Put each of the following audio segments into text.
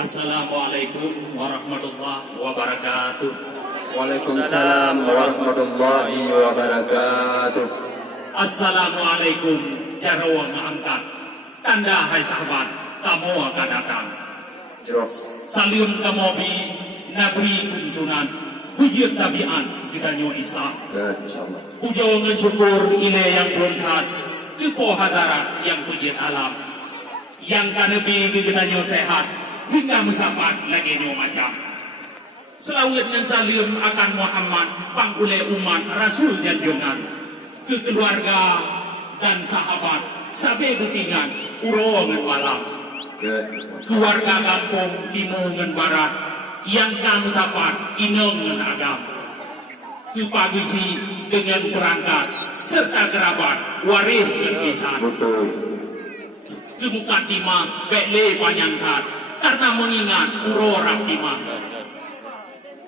Assalamualaikum warahmatullahi wabarakatuh. Waalaikumsalam warahmatullahi wabarakatuh. Assalamualaikum jarawang angkat. Tanda hai sahabat, kamu akan datang. Jeros. Salim kamobi Nabi kunsunan. Hujud tabiat kita nyo Islam. Insyaallah. Pujo ngan syukur ile yang beruntat. Kepo hadarat yang pujian alam. Yang kanebi kita nyo sehat. Hingga musapat lagi nyo macam. Selawat dan salim akan Muhammad, pangulai umat Rasul janjungan, ke keluarga dan sahabat, sampai dutingan, urongan malam. Keluarga kampung timur dan barat, yang kami dapat inongan agam. Ke pagi si dengan perangkat, serta kerabat, waris dan pisan. Ke mukaddimah, bekle panyangkat, karena mengingat urorang timah.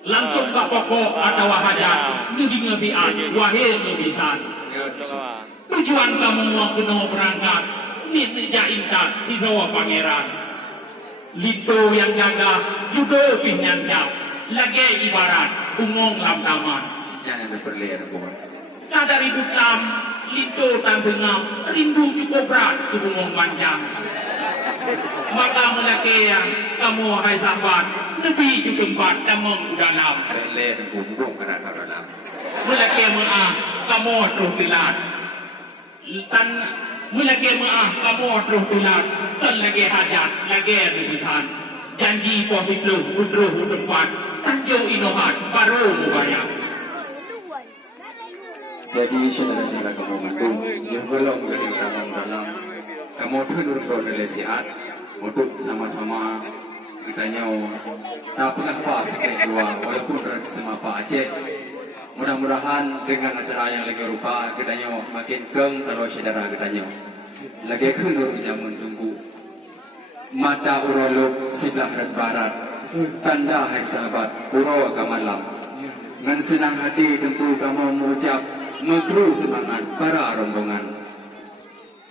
Langsung ke pokok atau hajat, nudi ngebian, wahai ngebisan. Tujuan kamu mau kena berangkat, niti jaintat, hidau pangeran. Lito yang jaga, judo pinyangkap, lagi ibarat, bungong lam taman. Jangan berlian aku. Tak dari butlam, lito tan bengam, rindu cukup berat, ke bungong panjang. Maka melakaian kamu hai sahabat, lebih juga empat damang dalam. Berlian aku bungkung pada dalam. Melakaian maaf kamu terus telat. Tan melakaian maaf kamu terus telat. Tan lagi hajat, lagi duduhan. Janji pohitlu udruh tempat. Tanjung inohat baru mubayang. Jadi saudara-saudara kamu mendung, yang belum dari dalam kamu turun dari siat untuk sama-sama kita nyawa. Tak pernah apa sekali dua, walaupun berada sama Pak Aceh. Mudah-mudahan dengan acara yang lagi rupa kita nyawa makin keng kalau saudara kita nyawa. Lagi kendur jamun tunggu. Mata urolog sebelah barat, tanda hai sahabat uro kamalam. Dengan senang hati tempuh kamu mengucap megru semangat para rombongan.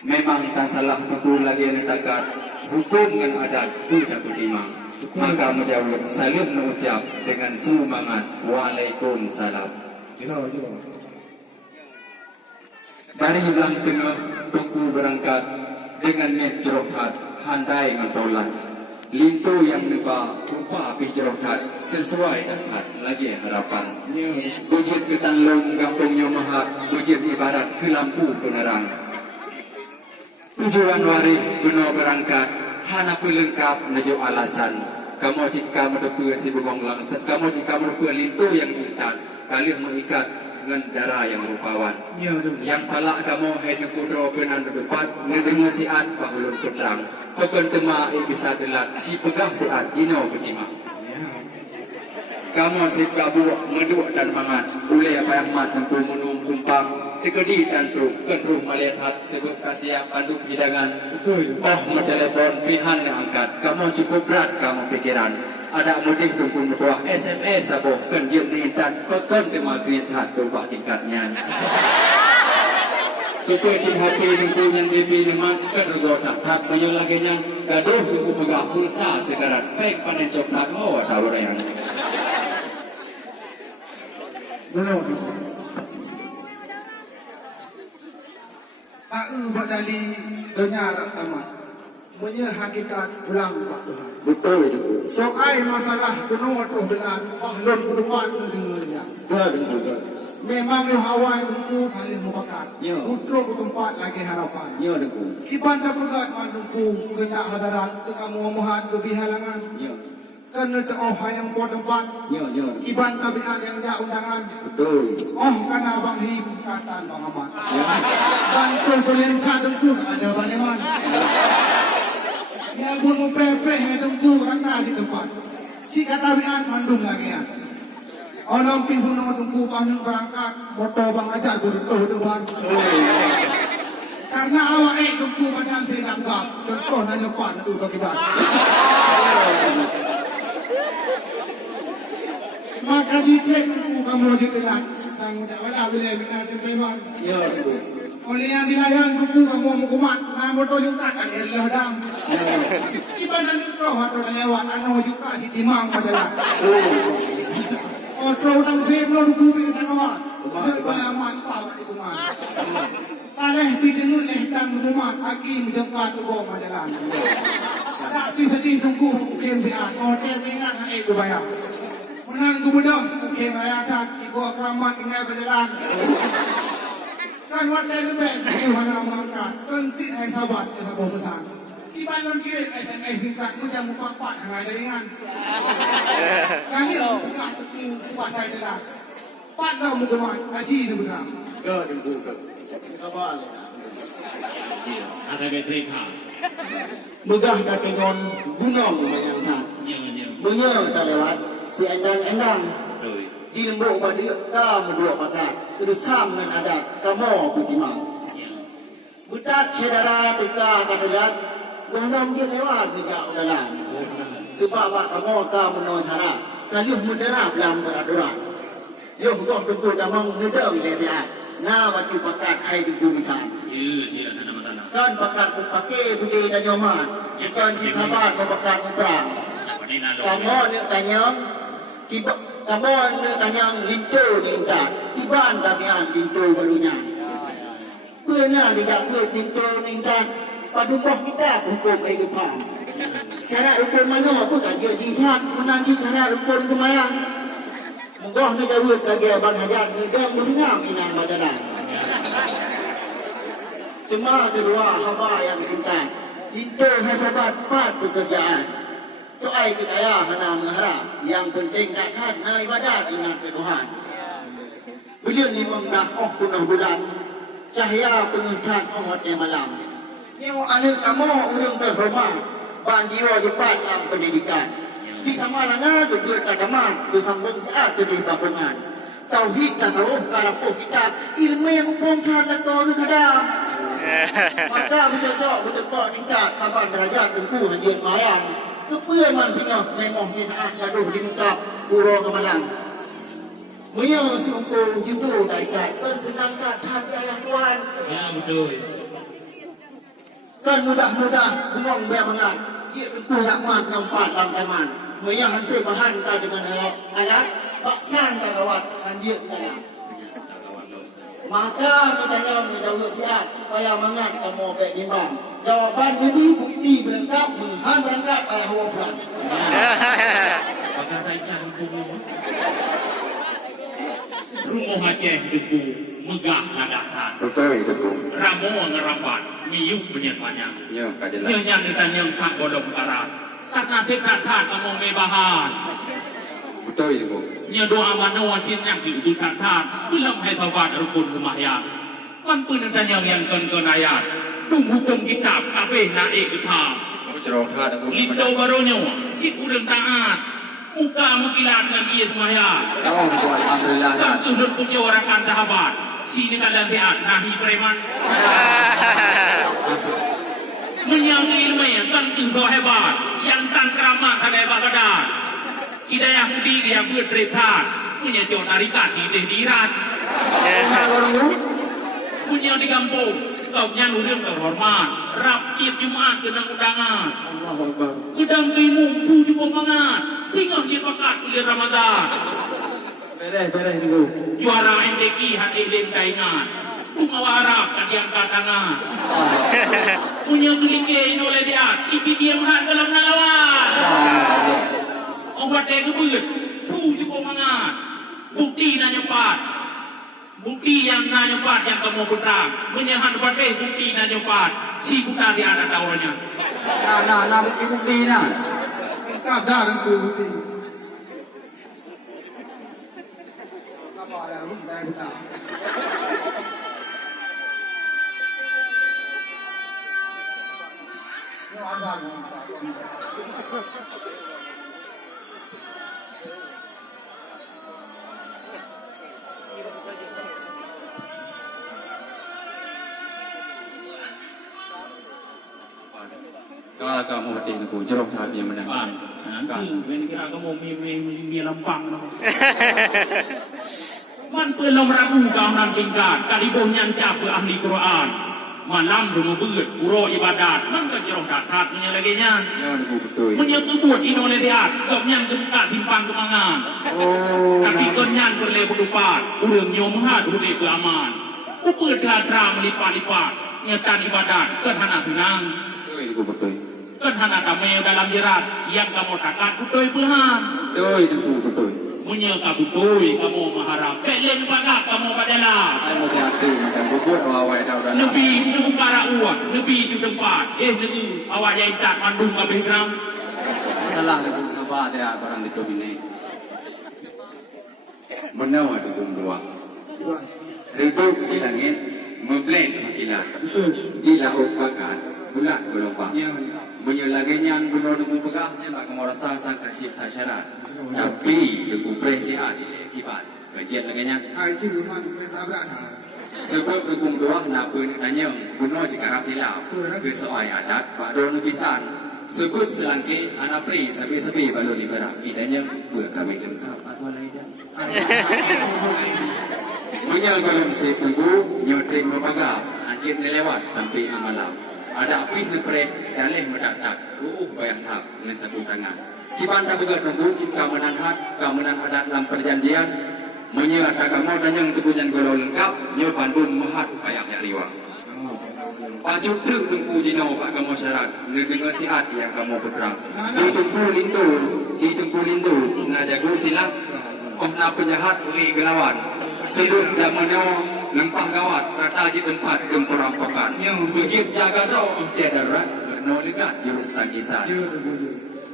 Memang tak salah tunggu lagi yang takat hukum dengan adat tidak bertimang. Maka menjawab salim mengucap dengan semangat Waalaikumsalam. Dari belang tengah tunggu berangkat dengan niat jerohat handai ngantolan. Lintu yang nipa rupa api jerohat sesuai dekat lagi harapan. Bujit ketanlung kampungnya mahat, bujit ibarat ke lampu penerang. Tujuan wari guna berangkat, hana pelengkap najuk alasan. Kamu jika mendepu si bubong langsat, kamu jika mendepu lintu yang intan, kalian mengikat dengan darah yang rupawan. Yang palak kamu hanya kudro penan depan, ngedengar siat bahulun keterang. Pekon tema bisa delat, si pegah siat ino berima. Kamu si kabu meduk dan mangat, uleh apa yang mat tentu menung kumpang. Tekedi dan truk, kendruh melihat sebut kasih panduk hidangan. Oh mentelepon pihan yang angkat, kamu cukup berat kamu pikiran. Ada mudik tunggu mutuah SMS aboh kenjut nintan, kokon tema krihat tumpah tingkatnya. Kita cint hati tunggu yang dipi nyemat, kedua tak menyul lagi yang gaduh tunggu pegah pulsa sekarang. Baik panen coklat mau tahu yang. Badali dunia tamat. Punya hakikat pulang Pak Tuhan. Betul itu. Soal masalah kuno terus dengan pahlon ke depan dengarnya. Betul. Memang yo hawa tunggu kali mubakat. Yo. Utro ke tempat lagi harapan. Yo deku. Kiban tak pegat mandungku kena hadarat ke kamu muhat ke bihalangan. Yo. Kena teoh yang po tempat. Yo. Kiban tabiat yang ja undangan. Betul. Oh karena Bang Him katan Bang Ahmad. Bantu belian sadungku ada Bang Iman. Yang pun memprepre hidungku randa di tempat. Si katabian mandung lagi ya. Orang pihun tunggu panjang berangkat, motor Bang ajar berutuh depan. Karena awak tunggu panjang saya gap, contoh nanya pan itu bagi bang. maka dikit kamu ditelan tanggung jawab bila kita tempeman Ya, Tuku. oleh yang dilayan buku kamu mukumat nama to juga kan Allah dam gimana nih kau atau lewat anu juga si timang majalah oh kau tang sih lo buku bin tangawat pengalaman apa di rumah saleh bidinun lehtang rumah aki menjengkat tu kau majalah tapi sedih tunggu kem sian oh dia ingat itu bayar menan gubernur kem raya dan ibu akramat tinggal berjalan kanวันเดือนแปดที่วันเรามากันต้นที่ไอ้สะบัดไอ้สะบงภาษาที่บ้านเราคิดไอ้ไอ้สิ่งต่างมันจะมุกปัดอะไรได้งานการที่เราประกาศคือปัดใจได้ละปัดเรามุกมันอาชีพนึงครับ Ya, Tuku. Sabar le. Ada betrika. Megah kaki non bunong yang hat. Nya. Menyer tak lewat. Si endang-endang. Doi. Di lembuk pada ka mendua pakat. Kudu sam dengan adat kamo kutimang. Nya. Butat saudara tika kadalat. Gonom je lewat bijak dalam. Sebab apa kamu ka meno syarat. Kaliu mudara belam peraturan. Yo kok Tuku damang muda ile sia. Na waju pakat hai Tuku misan. Iya, ada nama. Kan pakat ku pakai budi dan nyoman. Kan si sahabat ku pakat ku perang. Apa ni nak? Kamu ni tanya tiba kamu ni tanya lintu lintat. Tiban tabian lintu barunya. Punya dia pun lintu lintat. Padumpah kita hukum kehidupan. Cara hukum mana pun tak dia jihad. Menanci cara hukum kemayang. Mungkin ni jauh lagi abang hajat. Mudah musnah inan bajalan. Cuma kedua haba yang singkat. Itu sahabat part pekerjaan. Soal kita ya hana mengharap. Yang penting datang na ibadat ingat ke Tuhan. Beliau 15 punah bulan. Cahaya penuhan ohotnya malam. Yang anak kamu urang terhormat. Ban jiwa jepat dalam pendidikan. Di sama langa kedua kadaman. Di sambung saat ke di bakungan. Tauhid tasawuf karapuh kita. Ilmu yang membongkar dan kau ke kadang. Maka bercocok berdepak tingkat kapan derajat Tengku Hajian Mayang kepuan man tengah memoh di saat gaduh di muka Pura Kemalang Muya sungkuh judu daikat kan senangkan hati ayah Tuhan Ya, betul. kan mudah-mudah bungong bemangat dia Tengku Lakman nyampat dalam taman Muya hansip bahan tak dengan alat baksan kagawat anjir dalam maka katanya menjawab siap supaya mangat kamu baik bimbang. Jawaban ini bukti berlengkap menghan berangkat payah hawa pelan. Bakar taikah hukum. Rumah Aceh Tuku megah ladatan. Betul itu tu. Ramo ngerambat miyuk penyerbannya. Ya, kajelas. Nyanyian kita nyengkak golong karat. Karena sekat-kat kamu mebahan. Betul itu. Nya doa mano sin yang diutukan tat belum hai taubat rukun kemahyang man pun tanya yang kan ayat dung hukum kitab kabeh na ekta Cerah dah aku. lito baronyo si urang taat muka mukilan ngan ieu kemahyang Oh, alhamdulillah. kan tuh punya orang kan sahabat si dengan lantian nahi preman menyang ilmu kan tuh hebat yang tan keramat ada hebat badan Hidayah Mudi dia buat tretan punya John Arikat di Diran punya di kampung kau punya nuril terhormat rapid Jumat kenang undangan udang krimung su cukup mangat singgah di pakat kuliah Ramadan Beres dulu. juara NDK han Ilim Kaingan bunga Arab kan diangkat tangan punya kelike oleh dia iki diam han dalam nalawan Orang dia kebut, su cukup mangat. Bukti nak nyepat. Bukti yang nak nyepat yang kamu putra. Menyahan pada bukti nak nyepat. Si putra dia ada tawarnya. Nah, bukti nah. Kita dah Tengku bukti apa ada bukti buta no ada kamu berarti itu jorok hati yang menang. Nanti ben kira kamu mi lempang no. Man pen lom ragu kau nan tingkat kali boh nyancap ke ahli Quran. Malam rumah beut uro ibadat man kan jorok datat menyalagi nyan. Ya itu betul. Menyebut buat inole diat kau nyan gemka timpang kemangan. Tapi kau nyan berle berdupat urang nyom had ule beraman. Ku perdra melipat-lipat nyetan ibadat ke tanah tunang. Itu betul. Kan hana damai dalam jerat yang kamu takkan putoi pehan. Itu betul. Punya kabutoi kamu mengharap. Belen pada kamu padahlah. Saya mau hati macam bubur awal dah udah. Lebih itu para uang, lebih itu tempat. Lebih awak yang tak mandung kabeh gram. Salah dengan apa ada barang di ini. Benar ada dua. Hidup di langit memblend makilah. Di laut bakat bulat gelombang. Menyelagainya benar dengan pegahnya mak kamu rasa sang kasih tasyarat. Tapi dengan presiat kibat. Bagian lagainya. Itu rumah kita berada. Sebab dukung doa nak tanya benar jika rapilah. Kesoai adat pak don bisan. Sebab selangki anak pri sabi-sabi balu di berak. Idanya buat kami lengkap atau lain. Menyelagaikan saya tunggu nyoteng membagap. Akhir lewat sampai amalam. Ada api terprek dan leh mendadak. Bayang tak dengan satu tangan. Kiban tak begat tunggu jika menanhat keamanan adat dalam perjanjian. Menyerta kamu dan yang tubuhnya golau lengkap. Nyo bandun mahat bayang riwa. Pacut truk tunggu jino pak kamu syarat. Dengan sihat yang kamu berterang. Di tunggu lindu. Najagu silap. Kohna penjahat uri gelawan. Sedut dan menyo lempah gawat rata di tempat yang perampokan. Bujib jaga roh tiada rat bernolikat jurus tangkisan.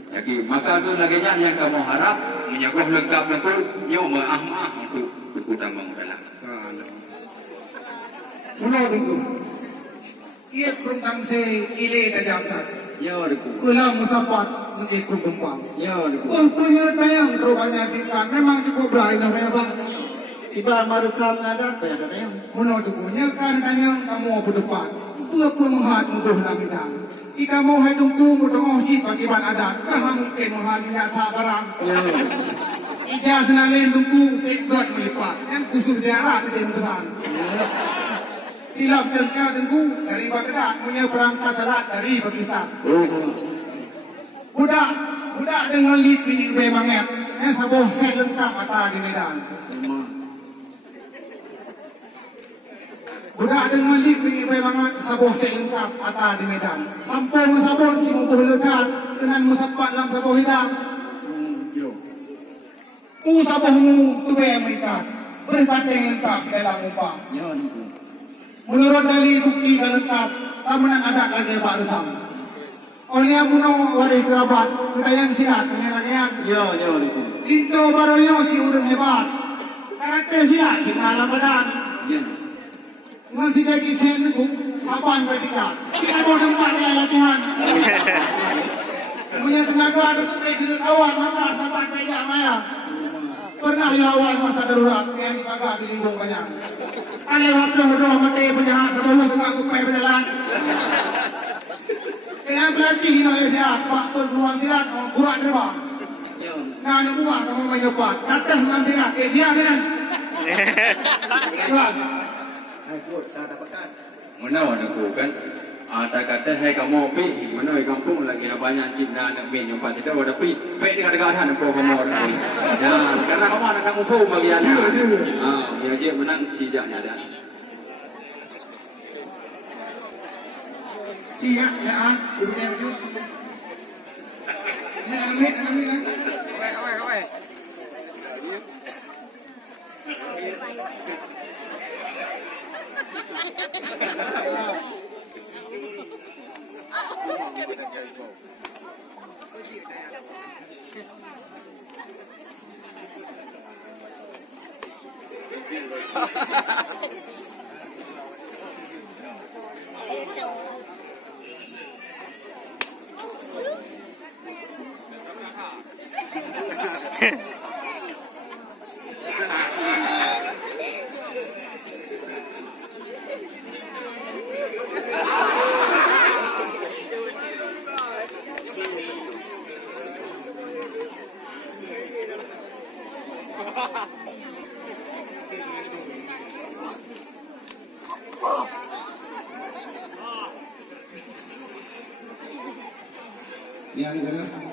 Jadi maka itu lagi yang kamu harap menyakuh lengkap itu nyo maah untuk berkudang mengudalang. Mula tunggu. Ia kurang se ile dah jam tak. Ya diku. Kula musapat mengikut kumpang. Ya diku. Untungnya bayang rupanya tingkat memang cukup berani dah ya bang. Tiba marut sam ngadat ya ada yang. Mula dukunya kan tanya kamu berdepan. Pua pun mahat mudah laminang. Ika mau hai tunggu mudah sih bagi ban adat. Kah mungkin mahat minyak sabarang. Ija senalin tunggu sedot melipat. Yang khusus daerah di Denpasar. Silap cerca tunggu dari Baghdad punya perangkat salat dari Pakistan. Budak dengan lid di banget. Yang sabuh set lengkap kata di Medan. Budak dengan lip ini banget sabuh selengkap kata di Medan. Sampung sabun si mubuh lekat kenan musapat lam sabuh hitam. Sabuhmu tu mereka berkateng lengkap di dalam upah. Menurut dalil bukti dan lengkap tamunan adat lagi Pak Resam. Oleh amuno waris kerabat kedayan silat penyelagian. Itu barunya si urang hebat. Karakter silat si malam badan. Ngan si Jackie Chan itu saban berdekat. Tidak mau tempat dia latihan. Punya tenaga di awal maka saban beda maya. Pernah di awal masa darurat yang dipakai di lingkung banyak. Ale waktu roh mati penjahat sebelum tengah kupai berjalan. Kena pelatih oleh sehat Pak Perguruan Silat Burak Derbang. Nah buah kamu menyepat. Tatas mantirat. Dia benar. Tuan. Mana aku kan ada kata hai kamu pi mana kampung lagi banyak cipta nak bin yang pati dah ada pi pe dekat-dekat han pro kamu orang ya karena kamu anak kamu pun bagian biar je menang sijaknya ada Siap ya udah yuk ini Ya, ni kan.